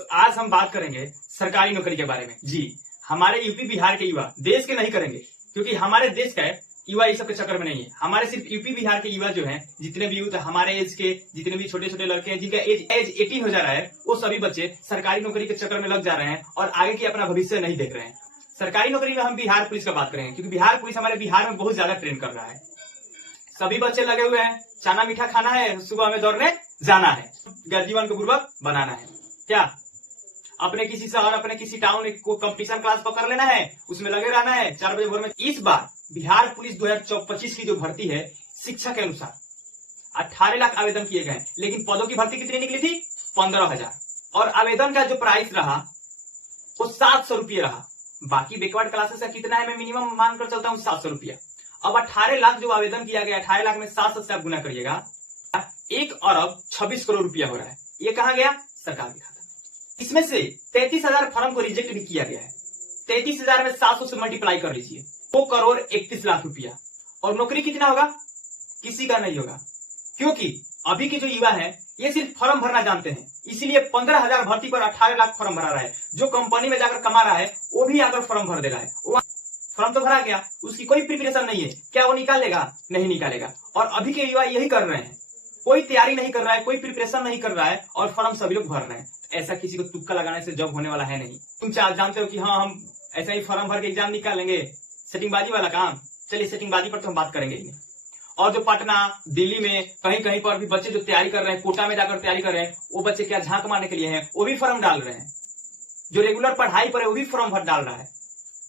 तो आज हम बात करेंगे सरकारी नौकरी के बारे में। जी, हमारे यूपी बिहार के युवा, देश के नहीं करेंगे, क्योंकि हमारे देश का युवा इस सब के चक्कर में नहीं है। हमारे सिर्फ यूपी बिहार के युवा जो हैं, जितने भी यूथ हमारे एज के, जितने भी छोटे छोटे लड़के हैं जिनका एज 18 हो जा रहा है, वो सभी बच्चे सरकारी नौकरी के चक्कर में लग जा रहे हैं और आगे की अपना भविष्य नहीं देख रहे हैं। सरकारी नौकरी में हम बिहार पुलिस का बात करेंगे, क्योंकि बिहार पुलिस हमारे बिहार में बहुत ज्यादा ट्रेन कर रहा है। सभी बच्चे लगे हुए हैं, चाना मीठा खाना है, सुबह में दौड़ने जाना है, जीवन को पूर्वक बनाना है। क्या अपने किसी शहर, अपने किसी टाउन को कंपटीशन क्लास पकड़ लेना है, उसमें लगे रहना है 4 बजे भोर में। इस बार बिहार पुलिस 2025 की जो भर्ती है, शिक्षा के अनुसार 18 लाख आवेदन किए गए, लेकिन पदों की भर्ती कितनी निकली थी? 15,000। और आवेदन का जो प्राइस रहा वो 700 रुपये रहा। बाकी बैकवर्ड क्लासेस का कितना है मैं मिनिमम मानकर चलता हूँ 700 रुपया। अब 18 लाख जो आवेदन किया गया, 18 लाख में 700 से आप गुना करिएगा, 1 अरब 26 करोड़ रुपया हो रहा है। ये कहाँ गया? सरकार के खाता में। इसमें से 33,000 फॉर्म को रिजेक्ट भी किया गया है। 33,000 में 700 से मल्टीप्लाई कर लीजिए, 2 करोड़ 31 लाख रुपया। और नौकरी कितना होगा? किसी का नहीं होगा, क्योंकि अभी के जो युवा है ये सिर्फ फॉर्म भरना जानते हैं, इसीलिए 15,000 भर्ती पर 18 लाख फॉर्म भरा रहा है। जो कंपनी में जाकर कमा रहा है वो भी आकर फॉर्म भर दे रहा है। फॉर्म तो भरा गया, उसकी कोई प्रिपरेशन नहीं है, क्या वो निकालेगा? नहीं निकालेगा। और अभी के युवा यही कर रहे हैं, कोई तैयारी नहीं कर रहा है, कोई प्रिपरेशन नहीं कर रहा है और फॉर्म सभी लोग भर रहे हैं। ऐसा किसी को तुक्का लगाने से जॉब होने वाला है नहीं। तुम जानते हो कि हाँ हम ऐसा ही फॉर्म भर के एग्जाम निकालेंगे, सेटिंगबाजी वाला काम। चलिए सेटिंगबाजी पर तो हम बात करेंगे ही। और जो पटना, दिल्ली में कहीं कहीं पर भी बच्चे जो तैयारी कर रहे हैं, कोटा में जाकर तैयारी कर रहे हैं, वो बच्चे क्या झांक मारने के लिए हैं? वो भी फॉर्म डाल रहे हैं। जो रेगुलर पढ़ाई पर है वो भी फॉर्म भर डाल रहा है।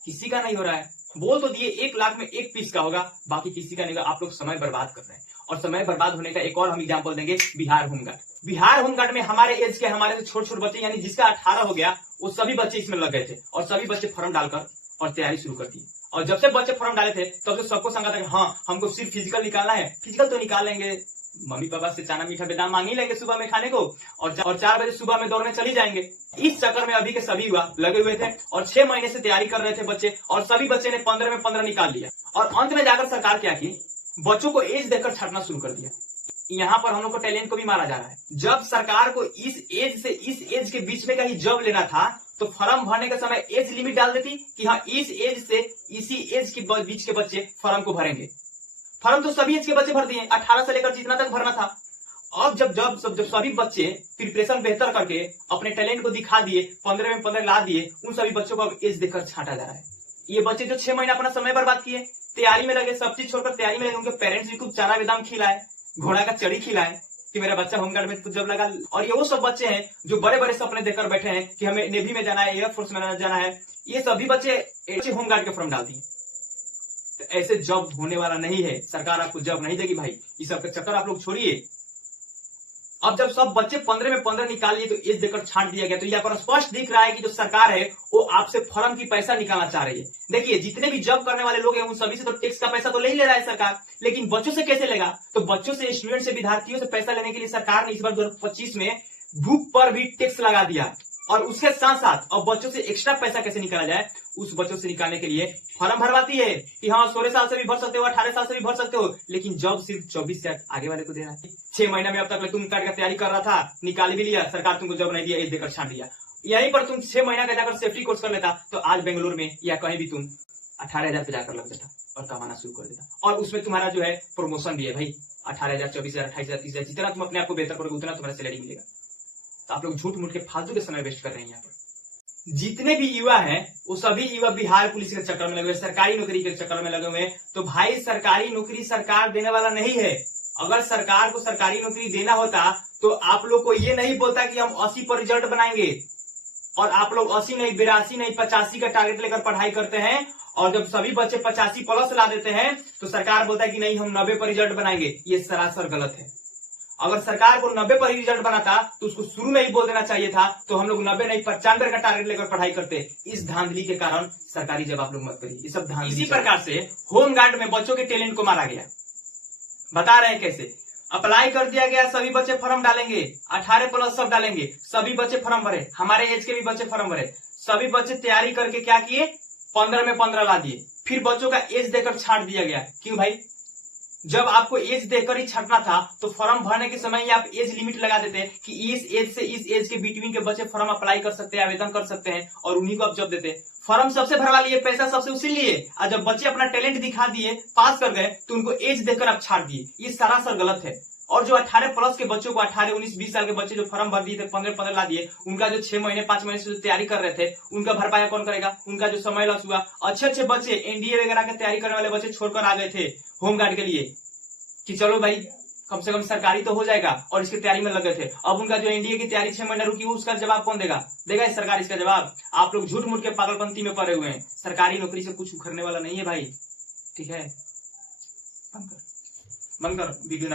किसी का नहीं हो रहा है। बोल तो दिए 1 लाख में 1 पीस का होगा, बाकी किसी का नहीं होगा। आप लोग समय बर्बाद कर रहे हैं। और समय बर्बाद होने का एक और हम एग्जाम्पल देंगे, बिहार होमगार्ड। बिहार होमगार्ड में हमारे एज के, हमारे से छोटे छोटे बच्चे, यानी जिसका 18 हो गया, वो सभी बच्चे इसमें लग गए थे और सभी बच्चे फॉर्म डालकर और तैयारी शुरू कर दी। और जब से बच्चे फॉर्म डाले थे तब तो सबको संगा था कि हाँ हमको सिर्फ फिजिकल निकालना है। फिजिकल तो निकाल लेंगे, मम्मी पापा से चाना मीठा बेदाम मांग ही लेंगे सुबह में खाने को, और 4 बजे सुबह में दौड़ने चली जाएंगे। इस चक्कर में अभी के सभी युवा लगे हुए थे और 6 महीने से तैयारी कर रहे थे बच्चे, और सभी बच्चे ने 15 में 15 निकाल लिया। और अंत में जाकर सरकार क्या की? बच्चों को एज देकर छाटना शुरू कर दिया। यहाँ पर हम लोग को टैलेंट को भी मारा जा रहा है। जब सरकार को इस एज से इस एज के बीच में का ही जॉब लेना था, तो फॉर्म भरने के समय एज लिमिट डाल देती कि हाँ इस एज से इसी एज के बीच के बच्चे फॉर्म को भरेंगे। फॉर्म तो सभी एज के बच्चे भर दिए, 18 से लेकर जितना तक भरना था। अब जब सभी बच्चे प्रिपरेशन बेहतर करके अपने टैलेंट को दिखा दिए, 15 में 15 ला दिए, उन सभी बच्चों को अब एज देकर छांटा जा रहा है। ये बच्चे जो 6 महीने अपना समय बर्बाद किए, तैयारी में लगे, सब चीज छोड़कर तैयारी में लगे, उनके पेरेंट्स भी कुछ चारा बेदाम खिलाए, घोड़ा का चढ़ी खिलाए कि मेरा बच्चा होमगार्ड में जब लगा। और ये वो सब बच्चे हैं जो बड़े बड़े सपने देखकर बैठे हैं कि हमें नेवी में जाना है, एयरफोर्स में जाना है। ये सभी बच्चे होमगार्ड के फॉर्म डाल दिए। तो ऐसे जॉब होने वाला नहीं है, सरकार आपको जॉब नहीं देगी भाई। इस सब का चक्कर आप लोग छोड़िए। अब जब सब बच्चे 15 में 15 निकाल लिए तो एज देकर छांट दिया गया, तो यहाँ पर स्पष्ट दिख रहा है कि जो सरकार है वो आपसे फॉर्म की पैसा निकालना चाह रही है। देखिए जितने भी जॉब करने वाले लोग हैं उन सभी से तो टैक्स का पैसा तो ले ही ले रहा है सरकार, लेकिन बच्चों से कैसे लेगा? तो बच्चों से, स्टूडेंट से, विद्यार्थियों से पैसा लेने के लिए सरकार ने इस बार 2025 में बुक पर भी टैक्स लगा दिया। और उसके साथ साथ अब बच्चों से एक्स्ट्रा पैसा कैसे निकाला जाए, उस बच्चों से निकालने के लिए फॉर्म भरवाती है कि हाँ 16 साल से भी भर सकते हो, 18 साल से भी भर सकते हो, लेकिन जॉब सिर्फ 24 से आगे वाले को दे रहा है। 6 महीने में अब तक तुम कार्ड का तैयारी कर रहा था, निकाल भी लिया, सरकार तुमको जॉब नहीं दिया, एज देकर छांट दिया। यहीं पर तुम 6 महीना का जाकर सेफ्टी कोर्स कर लेता तो आज बेंगलुरु में या कहीं भी तुम 18,000 पे जाकर लग जाता और कमाना शुरू कर देता। और उसमें तुम्हारा जो है प्रमोशन भी है भाई, 18,000, 24,000, 28,000, 30,000, जितना तुम अपने आप को बेहतर करोगे उतना तुम्हारा सैलरी मिलेगा। तो आप लोग झूठ मूठ के फालतू के समय वेस्ट कर रहे हैं। यहाँ पर जितने भी युवा हैं वो सभी युवा बिहार पुलिस के चक्कर में लगे हुए, सरकारी नौकरी के चक्कर में लगे हुए हैं। तो भाई सरकारी नौकरी सरकार देने वाला नहीं है। अगर सरकार को सरकारी नौकरी देना होता तो आप लोग को ये नहीं बोलता कि हम 80 पर रिजल्ट बनाएंगे, और आप लोग 80 नहीं, 82 नहीं, 85 का टारगेट लेकर पढ़ाई करते हैं, और जब सभी बच्चे 85 प्लस ला देते हैं तो सरकार बोलता है कि नहीं हम 90 पर रिजल्ट बनाएंगे। ये सरासर गलत है। अगर सरकार को 90 पर रिजल्ट बनाता तो उसको शुरू में ही बोल देना चाहिए था, तो हम लोग 90 नहीं 95 का टारगेट लेकर पढ़ाई करते। इस धांधली के कारण सरकारी जब आप लोग मत करिए, ये सब धांधली। इसी प्रकार से होमगार्ड में बच्चों के टैलेंट को मारा गया। बता रहे हैं कैसे? अप्लाई कर दिया गया, सभी बच्चे फॉर्म डालेंगे, 18 प्लस सब डालेंगे, सभी बच्चे फॉर्म भरे, हमारे एज के भी बच्चे फॉर्म भरे, सभी बच्चे तैयारी करके क्या किए? 15 में 15 ला दिए। फिर बच्चों का एज देकर छांट दिया गया। क्यों भाई? जब आपको एज देकर ही छटना था तो फॉर्म भरने के समय ही आप एज लिमिट लगा देते कि इस एज से इस एज के बिटवीन के बच्चे फॉर्म अप्लाई कर सकते हैं, आवेदन कर सकते हैं, और उन्हीं को आप जब देते। फॉर्म सबसे भरवा लिए, पैसा सबसे उसी लिए, और जब बच्चे अपना टैलेंट दिखा दिए, पास कर गए, तो उनको एज देकर आप छाड़ दिए। ये सरासर गलत है। और जो 18 प्लस के बच्चों को, 18, 19, 20 साल के बच्चे जो फॉर्म भर दिए थे, 15 ला दिए, उनका जो 6 महीने 5 महीने से जो तैयारी कर रहे थे, उनका भरपाया कौन करेगा? उनका जो समय लॉस हुआ। अच्छे अच्छे बच्चे, एनडीए वगैरह की तैयारी करने वाले बच्चे छोड़कर आ गए थे होमगार्ड के लिए कि चलो भाई कम से कम सरकारी तो हो जाएगा, और इसकी तैयारी में लगे थे। अब उनका जो एनडीए की तैयारी 6 महीने रुकी, उसका जवाब कौन देगा? देगा सरकार इसका जवाब। आप लोग झूठ मूठ के पागलपंती में पड़े हुए हैं। सरकारी नौकरी से कुछ उखड़ने वाला नहीं है भाई। ठीक है, बंद कर वीडियो ना।